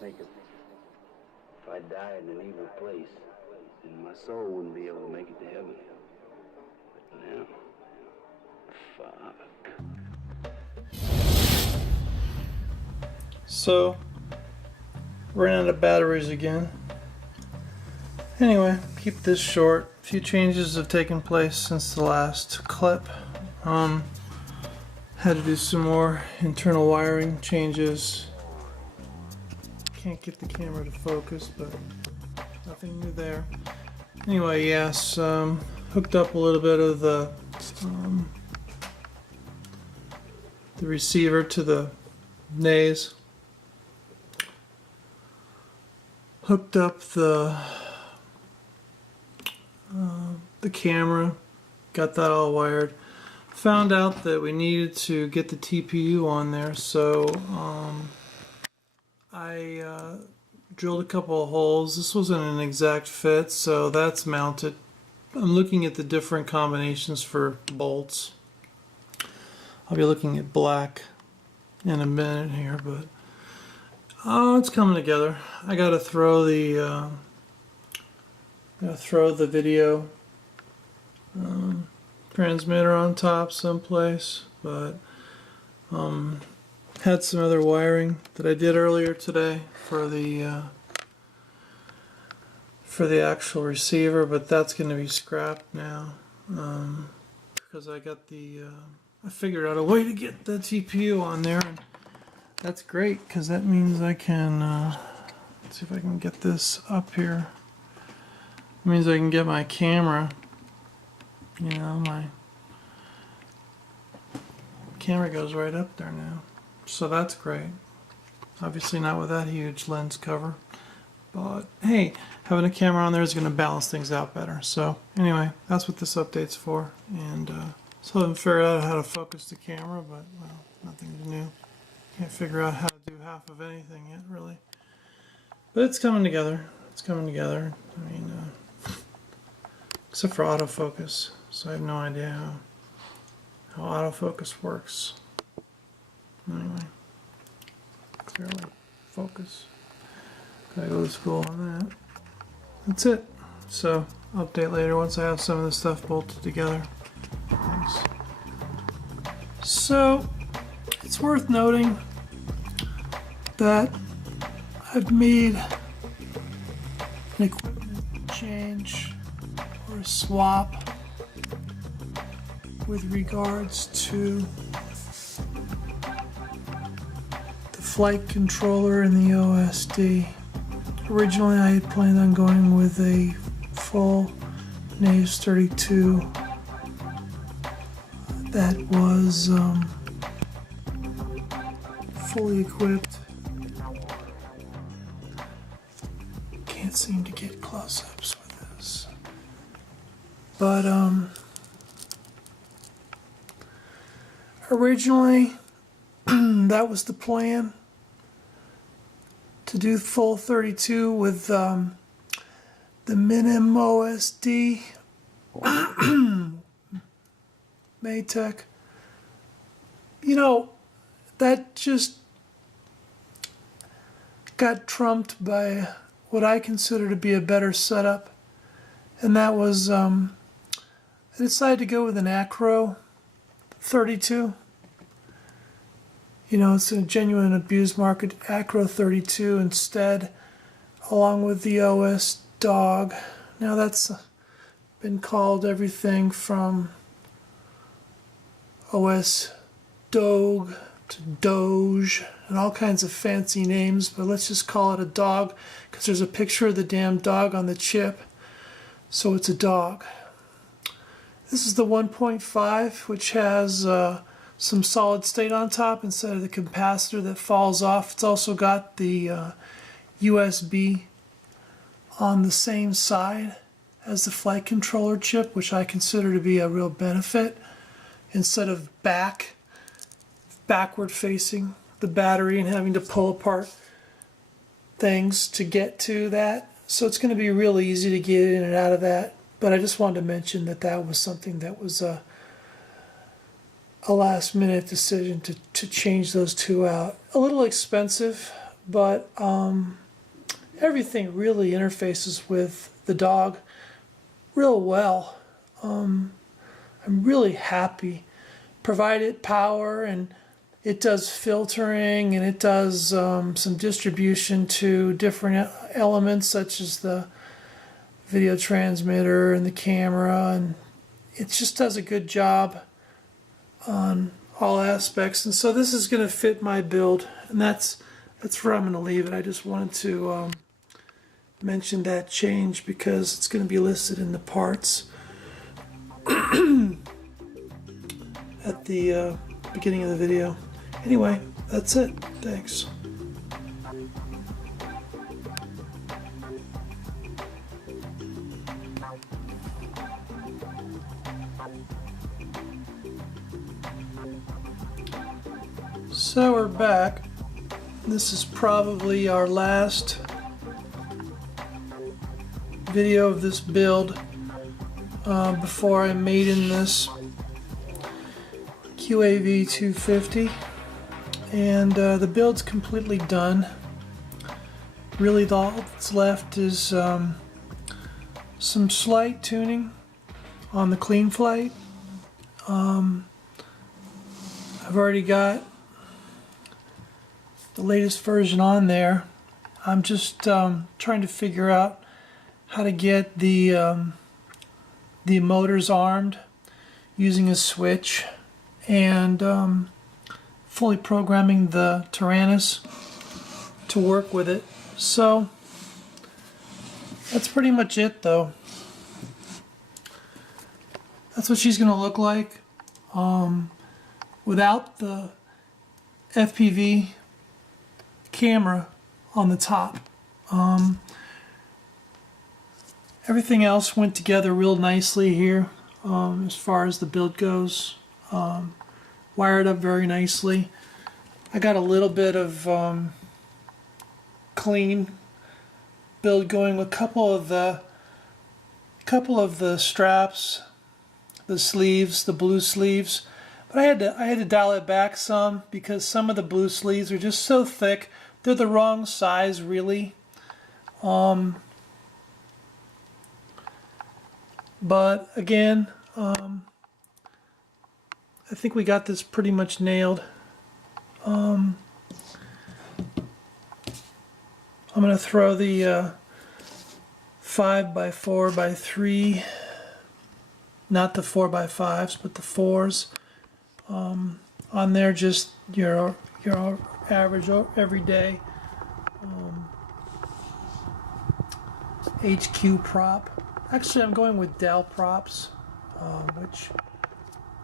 think if I died in an evil place, then my soul wouldn't be able to make it to heaven. But now, fuck. So, ran out of batteries again. Anyway, keep this short. A few changes have taken place since the last clip. Had to do some more internal wiring changes. Can't get the camera to focus, but nothing new there. Anyway, yes, hooked up a little bit of the receiver to the nays. Hooked up the camera, got that all wired. Found out that we needed to get the TPU on there, so I drilled a couple of holes. This wasn't an exact fit, so that's mounted. I'm looking at the different combinations for bolts. I'll be looking at black in a minute here, but it's coming together. I gotta throw the video transmitter on top someplace, but had some other wiring that I did earlier today for the actual receiver, but that's going to be scrapped now because I got I figured out a way to get the TPU on there, and that's great because that means I can let's see if I can get this up here. It means I can get my camera, you know, my camera goes right up there now, so that's great. Obviously not with that huge lens cover, but hey, having a camera on there is going to balance things out better. So anyway, that's what this update's for, and still haven't figured out how to focus the camera, but well, nothing new. Can't figure out how to do half of anything yet, really. But it's coming together. It's coming together. I mean, except for autofocus. So I have no idea how autofocus works. Anyway, clearly focus. Gotta go to school on that. That's it. So update later once I have some of this stuff bolted together. Thanks. So it's worth noting that I've made an equipment change or a swap with regards to the flight controller and the OSD. Originally I had planned on going with a full Naves 32 that was fully equipped. Can't seem to get close-ups with this. But originally that was the plan, to do full 32 with the Minim OSD Maytech. You know, that just got trumped by what I consider to be a better setup, and that was I decided to go with an Acro 32. You know, it's a genuine AbuseMarK Acro 32 instead, along with the OSDoge. Now that's been called everything from OSDoge to Doge and all kinds of fancy names, but let's just call it a dog because there's a picture of the damn dog on the chip, so it's a dog. This is the 1.5, which has some solid state on top instead of the capacitor that falls off. It's also got the USB on the same side as the flight controller chip, which I consider to be a real benefit, instead of backward facing the battery and having to pull apart things to get to that. So it's going to be real easy to get in and out of that. But I just wanted to mention that that was something that was a last minute decision to change those two out. A little expensive, but everything really interfaces with the dog real well. I'm really happy. Provided power, and it does filtering, and it does some distribution to different elements such as the video transmitter and the camera, and it just does a good job on all aspects. And so this is going to fit my build, and that's where I'm going to leave it. I just wanted to mention that change because it's going to be listed in the parts at the beginning of the video. Anyway, that's it. Thanks. So we're back. This is probably our last video of this build before I made in this QAV250, and the build's completely done. Really all that's left is some slight tuning on the clean flight. I've already got the latest version on there. I'm just trying to figure out how to get the motors armed using a switch, and fully programming the Taranis to work with it. So that's pretty much it, though. That's what she's going to look like without the FPV camera on the top. Everything else went together real nicely here as far as the build goes. Wired up very nicely. I got a little bit of clean build going with a couple of the straps, the sleeves, the blue sleeves. But I had to dial it back some because some of the blue sleeves are just so thick. They're the wrong size, really. But again, I think we got this pretty much nailed. I'm going to throw the 5x4x3, not the 4x5s, but the 4s on there. Just your average everyday HQ prop. Actually, I'm going with Dell props, which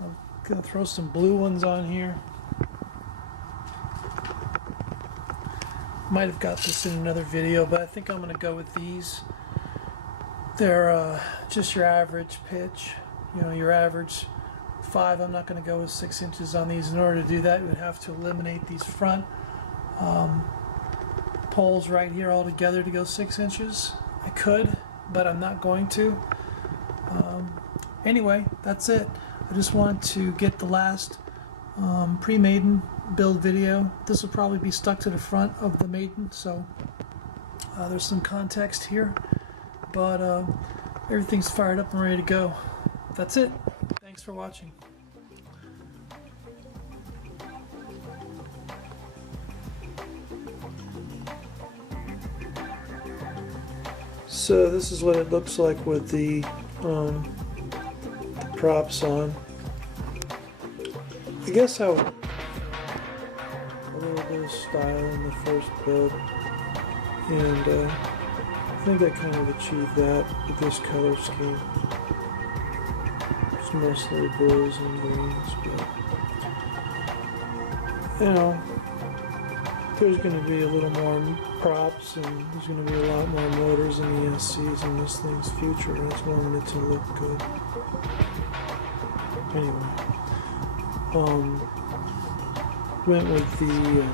I'm going to throw some blue ones on here. Might have got this in another video, but I think I'm going to go with these. They're just your average pitch, you know, your average 5. I'm not going to go with 6 inches on these. In order to do that, you would have to eliminate these front poles right here altogether to go 6 inches. I could, but I'm not going to. Anyway, that's it. I just wanted to get the last pre-maiden build video. This will probably be stuck to the front of the maiden, so there's some context here, but everything's fired up and ready to go. That's it. Thanks for watching. So this is what it looks like with the props on. I guess a little bit of style in the first build, and I think I kind of achieved that with this color scheme. It's mostly blues and greens, but you know, there's going to be a little more props, and there's going to be a lot more motors and ESCs in this thing's future. I just wanted it to look good. Anyway, went with the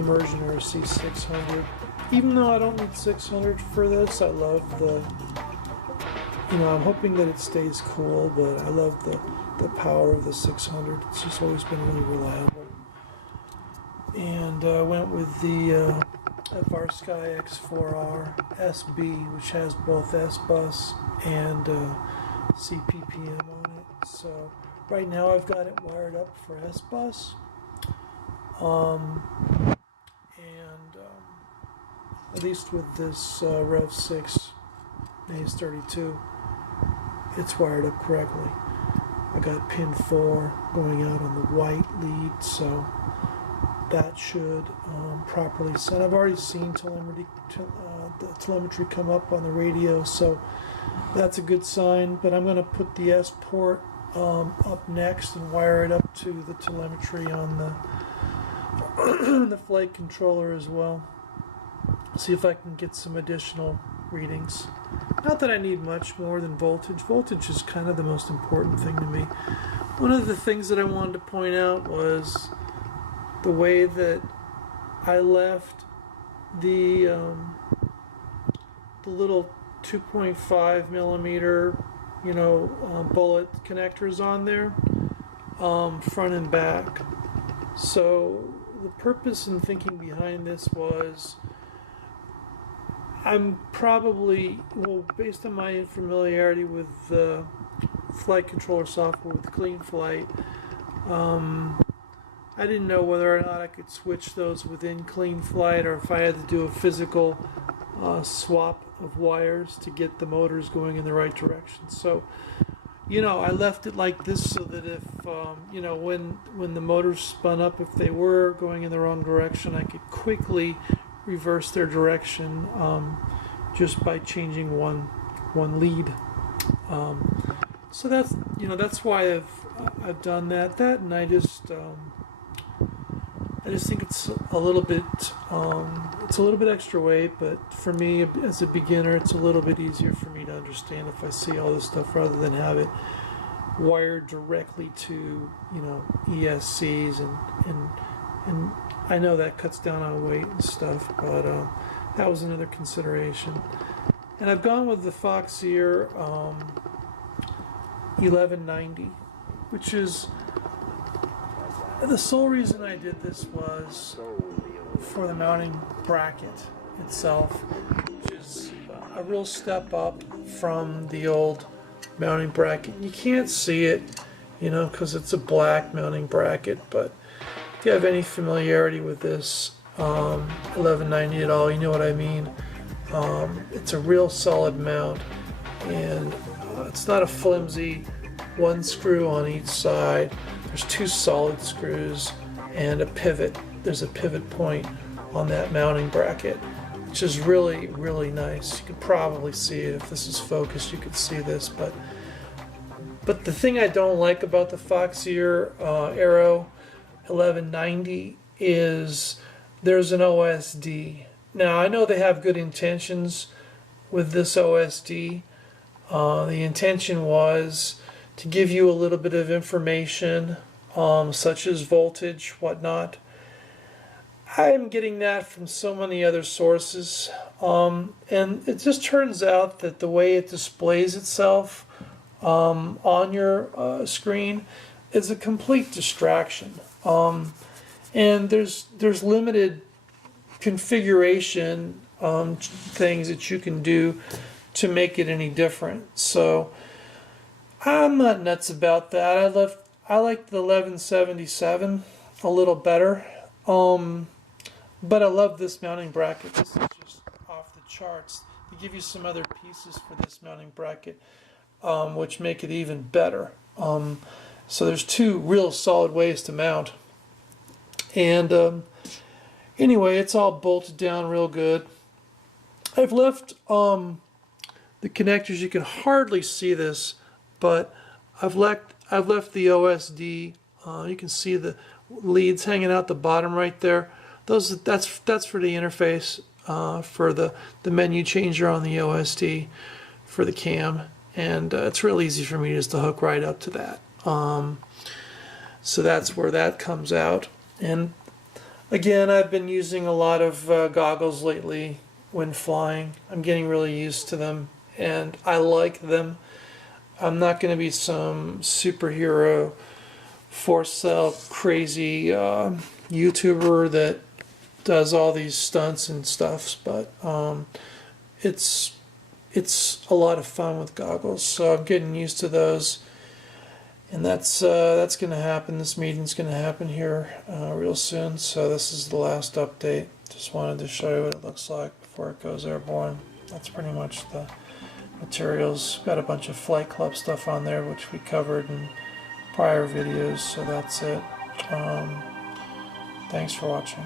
ImmersionRC 600. Even though I don't need 600 for this, I love the, you know, I'm hoping that it stays cool, but I love the power of the 600. It's just always been really reliable. and went with the FrSky X4R-SB, which has both S-Bus and CPPM on it. So right now I've got it wired up for S-Bus, at least with this Rev 6 AS32, it's wired up correctly. I got pin 4 going out on the white lead, so that should properly set. I've already seen the telemetry come up on the radio, so that's a good sign. But I'm going to put the S port up next and wire it up to the telemetry on the the flight controller as well. See if I can get some additional readings. Not that I need much more than voltage. Voltage is kind of the most important thing to me. One of the things that I wanted to point out was the way that I left the little 2.5 millimeter, bullet connectors on there, front and back. So the purpose and thinking behind this was, I'm probably, based on my familiarity with the flight controller software with Clean Flight, I didn't know whether or not I could switch those within Clean Flight, or if I had to do a physical swap of wires to get the motors going in the right direction. So, I left it like this so that if, when the motors spun up, if they were going in the wrong direction, I could quickly reverse their direction just by changing one lead. So that's why I've done that. And I just think it's a little bit extra weight, but for me as a beginner, it's a little bit easier for me to understand if I see all this stuff rather than have it wired directly to ESCs and I know that cuts down on weight and stuff, but that was another consideration. And I've gone with the Foxeer 1190, which is the sole reason I did this was for the mounting bracket itself, which is a real step up from the old mounting bracket. You can't see it, because it's a black mounting bracket, but if you have any familiarity with this 1190 at all, you know what I mean. It's a real solid mount, and it's not a flimsy one screw on each side. There's 2 solid screws and a pivot. There's a pivot point on that mounting bracket, which is really, really nice. You could probably see it if this is focused. You could see this, but the thing I don't like about the Foxeer Aero 1190 is there's an OSD. Now I know they have good intentions with this OSD. The intention was to give you a little bit of information, such as voltage, whatnot. I'm getting that from so many other sources, and it just turns out that the way it displays itself on your screen is a complete distraction. And there's limited configuration things that you can do to make it any different. So I'm not nuts about that. I like the 1177 a little better, but I love this mounting bracket. This is just off the charts. They give you some other pieces for this mounting bracket, which make it even better. So there's 2 real solid ways to mount. And anyway, it's all bolted down real good. I've left the connectors. You can hardly see this, but I've left the OSD. You can see the leads hanging out the bottom right there. That's for the interface for the menu changer on the OSD for the cam, and it's real easy for me just to hook right up to that. So that's where that comes out. And again, I've been using a lot of goggles lately when flying. I'm getting really used to them, and I like them. I'm not going to be some superhero force cell crazy YouTuber that does all these stunts and stuff, but it's a lot of fun with goggles, so I'm getting used to those, and that's going to happen. This meeting's going to happen here real soon, so this is the last update. Just wanted to show you what it looks like before it goes airborne. That's pretty much the materials. Got a bunch of Flight Club stuff on there, which we covered in prior videos, so that's it. Thanks for watching.